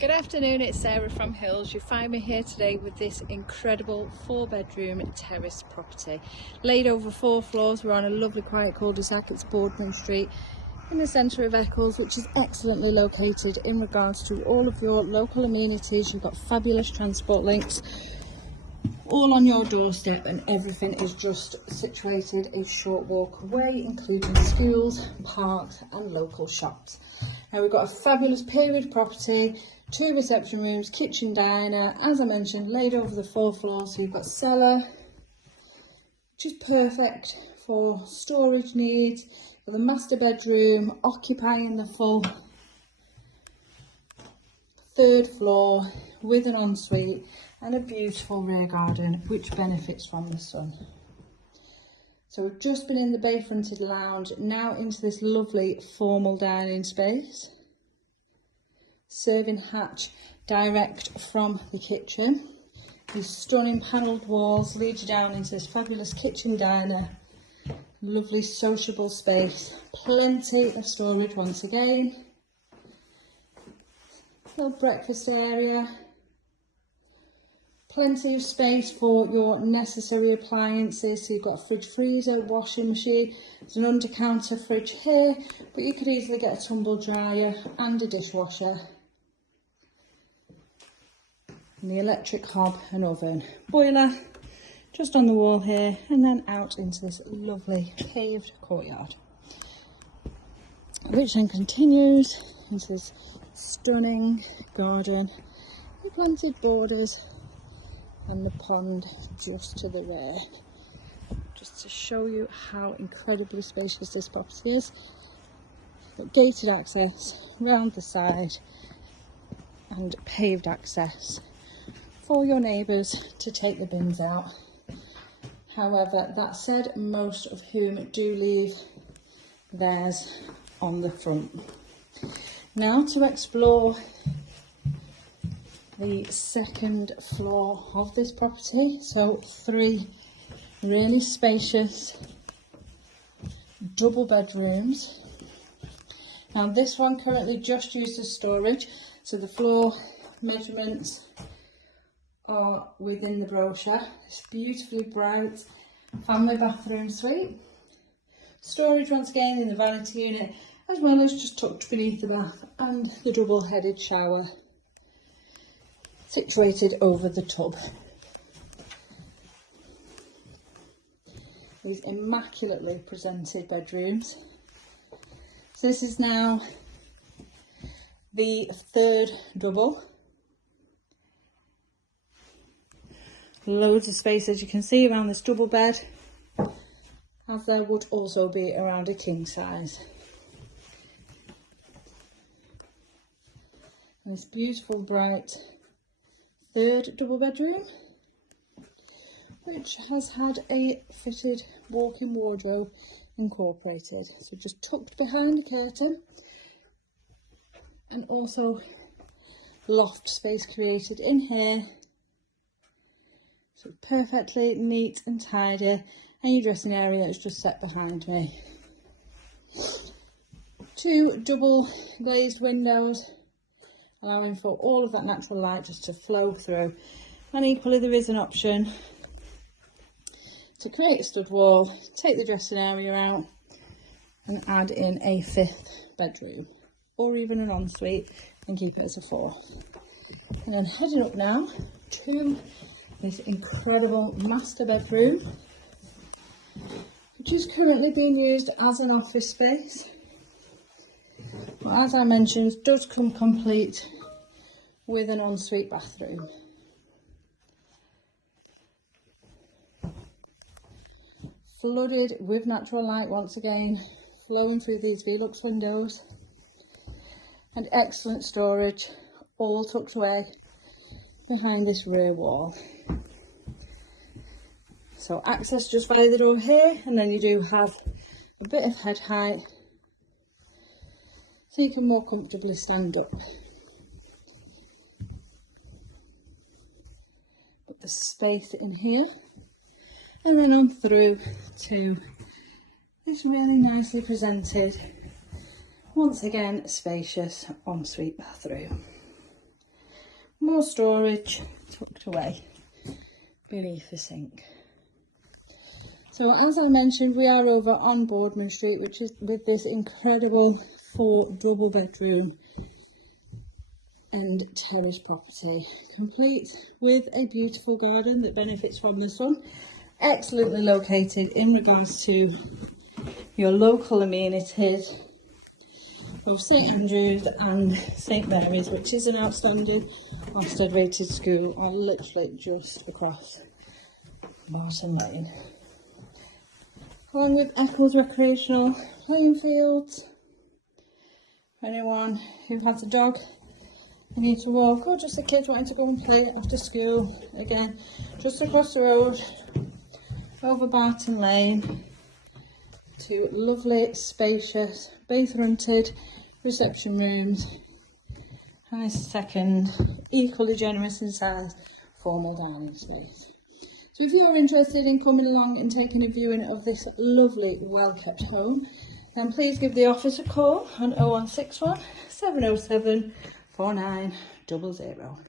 Good afternoon, it's Sarah from Hills. You find me here today with this incredible 4-bedroom terrace property. Laid over 4 floors, we're on a lovely quiet cul-de-sac. It's Boardman Street in the centre of Eccles, which is excellently located in regards to all of your local amenities. You've got fabulous transport links all on your doorstep, and everything is just situated a short walk away, including schools, parks and local shops. Now we've got a fabulous period property, 2 reception rooms, kitchen, diner, as I mentioned, laid over the 4 floors. So you've got cellar, which is perfect for storage needs, for the master bedroom occupying the full 3rd floor with an ensuite and a beautiful rear garden which benefits from the sun. So we've just been in the bay fronted lounge, now into this lovely formal dining space. Serving hatch direct from the kitchen. These stunning panelled walls lead you down into this fabulous kitchen diner. Lovely sociable space, plenty of storage once again. Little breakfast area. Plenty of space for your necessary appliances. So you've got a fridge, freezer, washing machine. There's an under counter fridge here, but you could easily get a tumble dryer and a dishwasher. And the electric hob and oven. Boiler just on the wall here, and then out into this lovely paved courtyard, which then continues into this stunning garden with planted borders and the pond just to the rear. Just to show you how incredibly spacious this property is. Got gated access round the side and paved access for your neighbours to take the bins out. However, that said, most of whom do leave theirs on the front. Now to explore the 2nd floor of this property. So 3 really spacious double bedrooms. Now this one currently just used as storage, so the floor measurements are within the brochure. It's beautifully bright family bathroom suite. Storage once again in the vanity unit, as well as just tucked beneath the bath, and the double-headed shower situated over the tub. These immaculately presented bedrooms. So this is now the 3rd double. Loads of space, as you can see, around this double bed, as there would also be around a king size. And this beautiful bright 3rd double bedroom, which has had a fitted walk-in wardrobe incorporated, so just tucked behind a curtain, and also loft space created in here. So perfectly neat and tidy, and your dressing area is just set behind me. 2 double glazed windows, allowing for all of that natural light just to flow through. And equally there is an option to create a stud wall, take the dressing area out and add in a 5th bedroom, or even an ensuite, and keep it as a 4th. And then heading up now to this incredible master bedroom, which is currently being used as an office space. But as I mentioned, does come complete with an ensuite bathroom. Flooded with natural light once again, flowing through these Velux windows, and excellent storage, all tucked away behind this rear wall. So access just via the door here, and then you do have a bit of head height, so you can more comfortably stand up. But the space in here, and then on through to this really nicely presented, once again spacious ensuite bathroom. more storage tucked away beneath the sink. So as I mentioned, we are over on Boardman Street, which is with this incredible 4 double bedroom and terrace property, complete with a beautiful garden that benefits from the sun, excellently located in regards to your local amenities of St Andrews and St Mary's, which is an outstanding Ofsted rated school, are literally just across Boardman Lane, along with Eccles recreational playing fields for anyone who has a dog and need to walk, or just the kids wanting to go and play after school. Again, just across the road over Boardman Lane to lovely, spacious, bay-fronted reception rooms, and a second, equally generous in size, formal dining space. So if you're interested in coming along and taking a viewing of this lovely, well-kept home, then please give the office a call on 0161 707 4900.